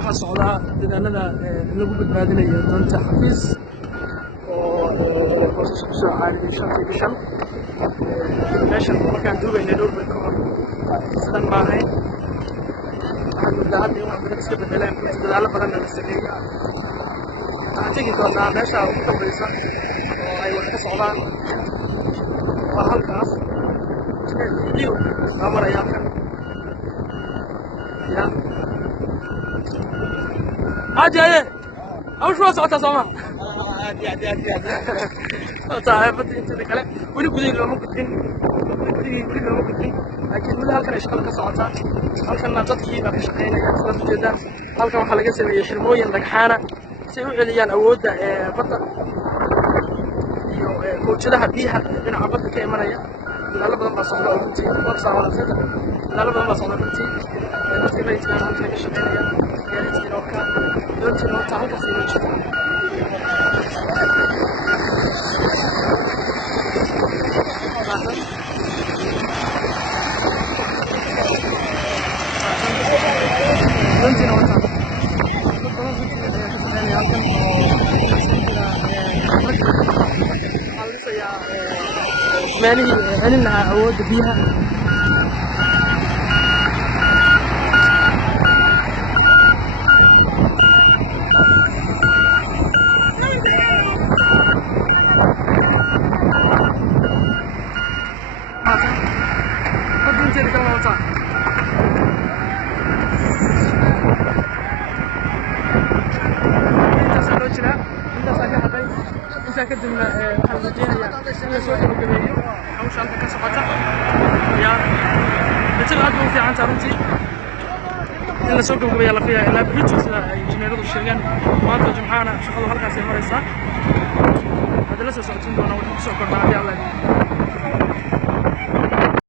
waxaa socdaa dadaalada lagu badbaadinayo doonta xafiis oo boosas ku soo caariyay shantii bishan meeshan markaan duugaynay dhowr bil ka hor sidan ma ahayn waxaan moodaa hadda in wax badan iska bedeleen dadaalo badanna la sameeyey waxaan tegi doonaa meesha ugu dambaysa oo ay wax ka socdaan waa halkaas iyo baa maraya halkan ya hajaye hawshu waa socotaa sooma صاحبتي انت كلام ولي قدين لو ممكن ولي لو ممكن laakiin weli halkan ay shaqada ka socotaa halkanna dadkii baa ka shaqaynaya sida ujeedaan halkan waxaa laga sameeyey xirmooyin dhagxaana si ay u celiyaan awoodda badda iyo mawjadaha biyaha dhinaca badda ka imanaya dadaalo badan baa socda oo runtii dadaalo badan baa socda runtii dadkii rayidkaan halkan ka shaqaynaya gaadiidkii noorka doontii noorta halkaas inoo jirta مالي أنا أود بيها kadibna waxaan rajeynayaa in la soo gabagabeeyo hawsha halka ka socota ya natiijo aad u fiican tahay runtii in la soo gabagabeeyo la filayo ilaa bridge sida ay injineeradu sheegaan maanta jumcaana shaqadu halkaas ay maraysaa hadda la soo socotin doona waxaan ku soo kordhaa haddii alla